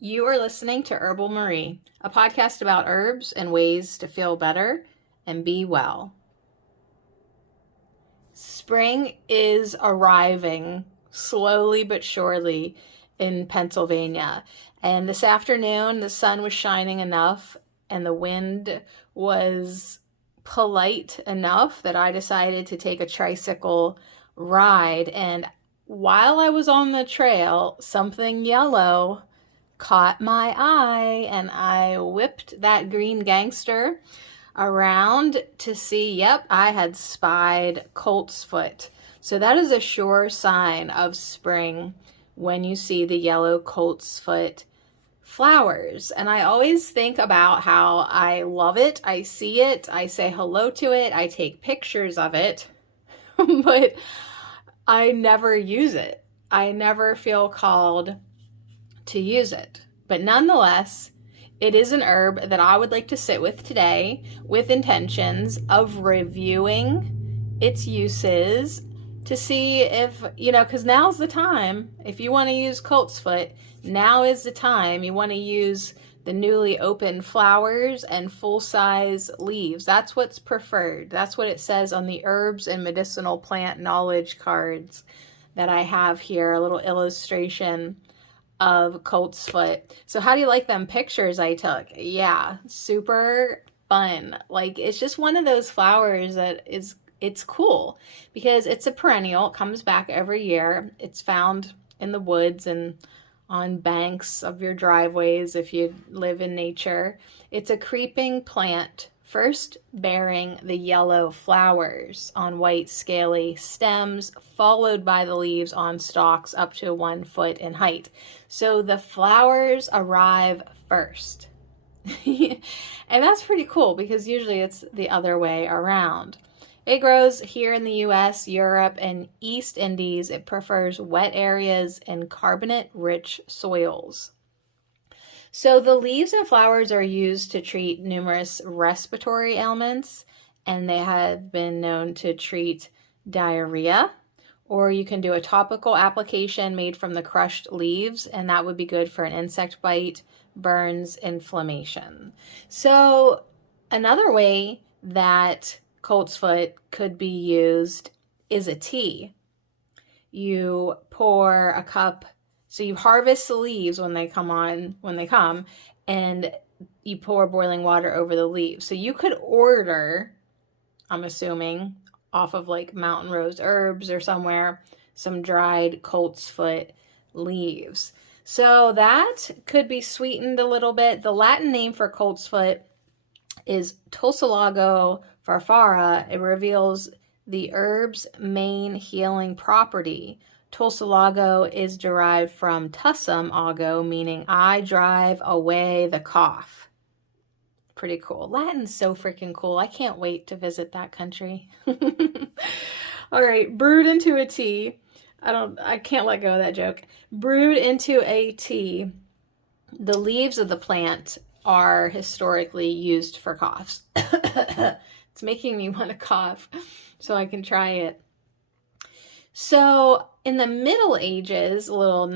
You are listening to Herbal Marie, a podcast about herbs and ways to feel better and be well. Spring is arriving slowly but surely in Pennsylvania. And this afternoon, the sun was shining enough and the wind was polite enough that I decided to take a tricycle ride. And while I was on the trail, something yellow caught my eye and I whipped that green gangster around to see, yep, I had spied coltsfoot. So that is a sure sign of spring when you see the yellow coltsfoot flowers. And I always think about how I love it. I see it. I say hello to it. I take pictures of it, but I never use it. I never feel called to use it. But nonetheless, it is an herb that I would like to sit with today with intentions of reviewing its uses to see if, because now's the time. If you want to use coltsfoot, now is the time. You want to use the newly opened flowers and full-size leaves. That's what's preferred. That's what it says on the herbs and medicinal plant knowledge cards that I have here, a little illustration of coltsfoot. So how do you like them pictures I took? Yeah, super fun. Like, it's just one of those flowers that it's cool because it's a perennial. It comes back every year. It's found in the woods and on banks of your driveways if you live in nature. It's a creeping plant, first bearing the yellow flowers on white scaly stems, followed by the leaves on stalks up to 1 foot in height. So the flowers arrive first. And that's pretty cool because usually it's the other way around. It grows here in the US, Europe, and East Indies. It prefers wet areas and carbonate-rich soils. So the leaves and flowers are used to treat numerous respiratory ailments, and they have been known to treat diarrhea. Or you can do a topical application made from the crushed leaves, and that would be good for an insect bite, burns, inflammation. So another way that coltsfoot could be used is a tea. You pour a cup, so you harvest the leaves when they come, and you pour boiling water over the leaves. So you could order, I'm assuming, off of like Mountain Rose Herbs or somewhere, some dried coltsfoot leaves. So that could be sweetened a little bit. The Latin name for coltsfoot is Tulsilago farfara. It reveals the herb's main healing property. Tulsilago is derived from tussum ago, meaning I drive away the cough. Pretty cool. Latin's so freaking cool. I can't wait to visit that country. All right, brewed into a tea. I can't let go of that joke. Brewed into a tea, the leaves of the plant are historically used for coughs. It's making me want to cough, so I can try it. So in the Middle Ages, a little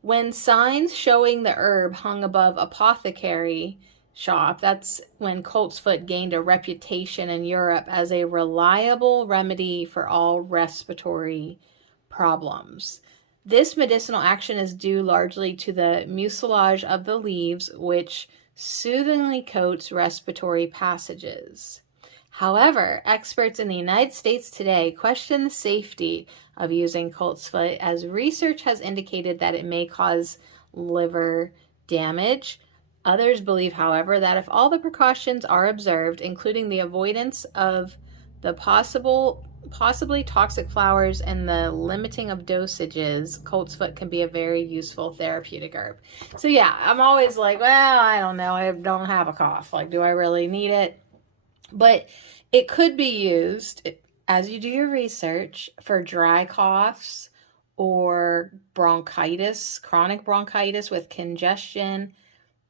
when signs showing the herb hung above apothecary shop, that's when coltsfoot gained a reputation in Europe as a reliable remedy for all respiratory problems. This medicinal action is due largely to the mucilage of the leaves, which soothingly coats respiratory passages. However, experts in the United States today question the safety of using coltsfoot, as research has indicated that it may cause liver damage. Others believe, however, that if all the precautions are observed, including the avoidance of the possibly toxic flowers and the limiting of dosages, coltsfoot can be a very useful therapeutic herb. So yeah, I'm always like, well, I don't know, I don't have a cough. Like, do I really need it? But it could be used, as you do your research, for dry coughs or bronchitis, chronic bronchitis with congestion,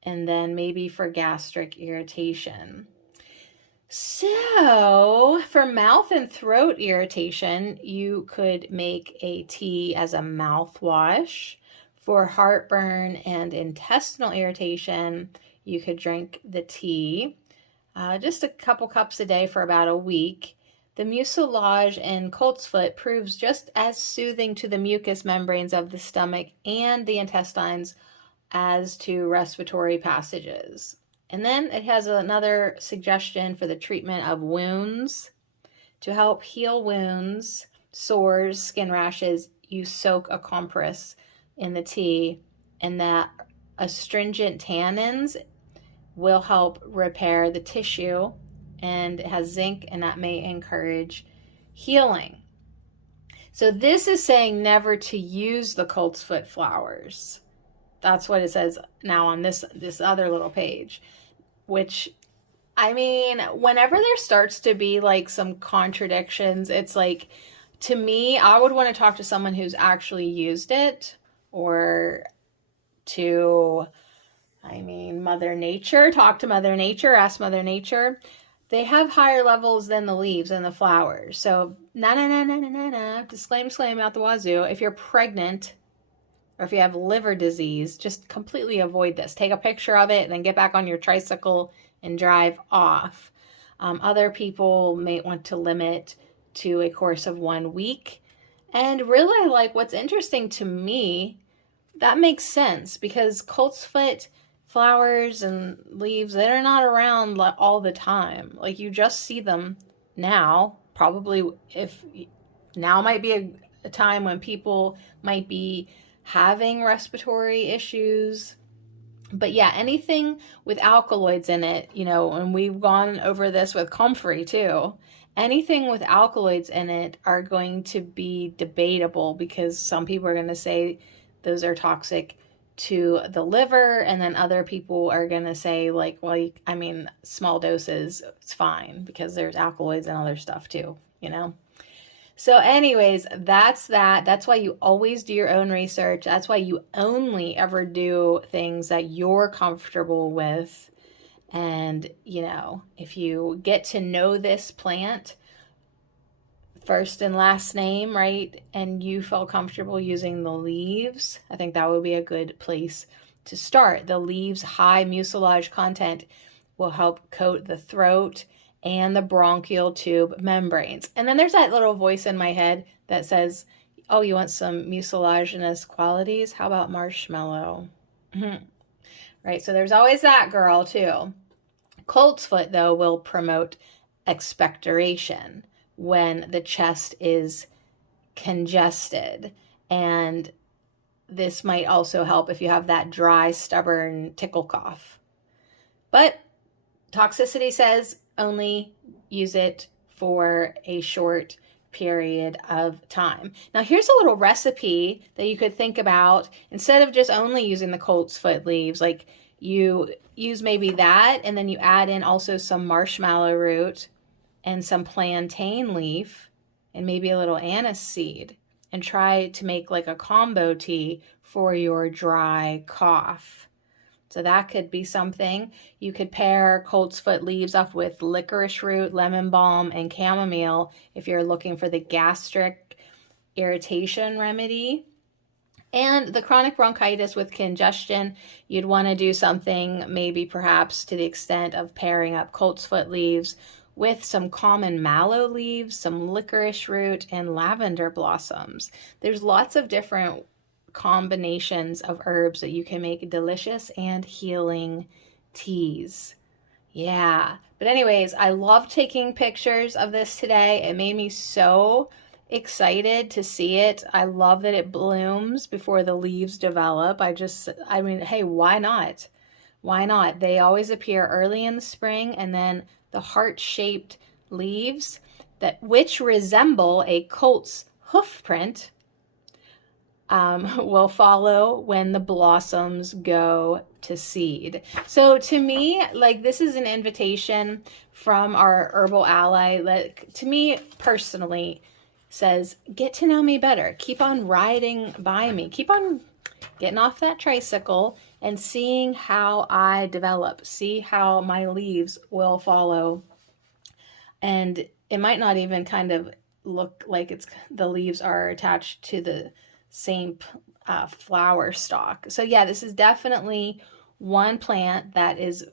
and then maybe for gastric irritation. So for mouth and throat irritation, you could make a tea as a mouthwash. For heartburn and intestinal irritation, you could drink the tea, just a couple cups a day for about a week. The mucilage in coltsfoot proves just as soothing to the mucous membranes of the stomach and the intestines as to respiratory passages. And then it has another suggestion for the treatment of wounds. To help heal wounds, sores, skin rashes, you soak a compress in the tea, and that astringent tannins will help repair the tissue, and it has zinc, and that may encourage healing. So this is saying never to use the coltsfoot flowers. That's what it says now on this other little page, which, I mean, whenever there starts to be like some contradictions, it's like, to me, I would want to talk to someone who's actually used it, or to, I mean, Mother Nature. Talk to Mother Nature, ask Mother Nature. They have higher levels than the leaves and the flowers. So, disclaim out the wazoo. If you're pregnant, or if you have liver disease, just completely avoid this. Take a picture of it and then get back on your tricycle and drive off. Other people may want to limit to a course of 1 week. And really, like, what's interesting to me, that makes sense, because coltsfoot flowers and leaves, they're not around all the time. Like, you just see them now. Probably, if now might be a time when people might be having respiratory issues. But yeah, anything with alkaloids in it, you know, and we've gone over this with comfrey too, anything with alkaloids in it are going to be debatable, because some people are going to say those are toxic to the liver, and then other people are going to say, like, well, I mean, small doses, it's fine, because there's alkaloids and other stuff too, you know? So anyways, that's that. That's why you always do your own research. That's why you only ever do things that you're comfortable with. And, you know, if you get to know this plant, first and last name, right, and you feel comfortable using the leaves, I think that would be a good place to start. The leaves' high mucilage content will help coat the throat and the bronchial tube membranes. And then there's that little voice in my head that says, oh, you want some mucilaginous qualities? How about marshmallow? Right, so there's always that girl too. Coltsfoot, though, will promote expectoration when the chest is congested. And this might also help if you have that dry, stubborn tickle cough. But toxicity says only use it for a short period of time. Now, here's a little recipe that you could think about. Instead of just only using the coltsfoot leaves, like, you use maybe that, and then you add in also some marshmallow root and some plantain leaf and maybe a little anise seed, and try to make like a combo tea for your dry cough. So that could be something. You could pair coltsfoot leaves up with licorice root, lemon balm, and chamomile if you're looking for the gastric irritation remedy. And the chronic bronchitis with congestion, you'd want to do something maybe perhaps to the extent of pairing up coltsfoot leaves with some common mallow leaves, some licorice root, and lavender blossoms. There's lots of different combinations of herbs that you can make delicious and healing teas. Yeah. But anyways, I love taking pictures of this today. It made me so excited to see it. I love that it blooms before the leaves develop. I mean, hey, why not? Why not? They always appear early in the spring, and then the heart-shaped leaves, which resemble a colt's hoof print, will follow when the blossoms go to seed. So to me, like, this is an invitation from our herbal ally that, to me personally, says, get to know me better. Keep on riding by me. Keep on getting off that tricycle and seeing how I develop. See how my leaves will follow. And it might not even kind of look like the leaves are attached to the same flower stalk. So yeah, this is definitely one plant that is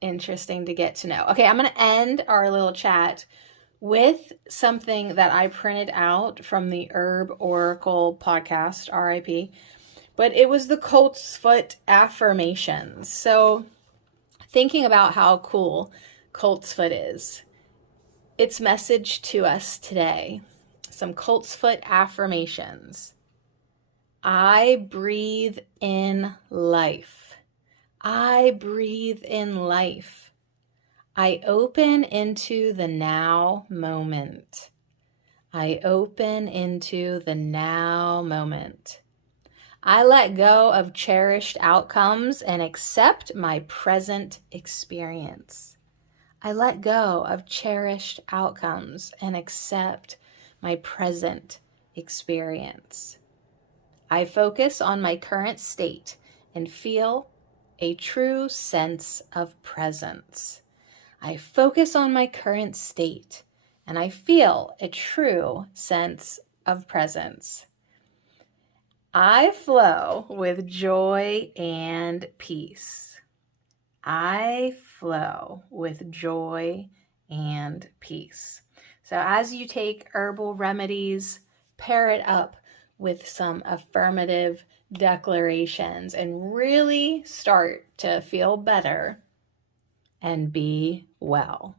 interesting to get to know. Okay, I'm going to end our little chat with something that I printed out from the Herb Oracle podcast, RIP, but it was the Coltsfoot affirmations. So thinking about how cool Coltsfoot is, its message to us today, some Coltsfoot affirmations. I breathe in life. I breathe in life. I open into the now moment. I open into the now moment. I let go of cherished outcomes and accept my present experience. I let go of cherished outcomes and accept my present experience. I focus on my current state and feel a true sense of presence. I focus on my current state and I feel a true sense of presence. I flow with joy and peace. I flow with joy and peace. So as you take herbal remedies, pair it up with some affirmative declarations and really start to feel better and be well.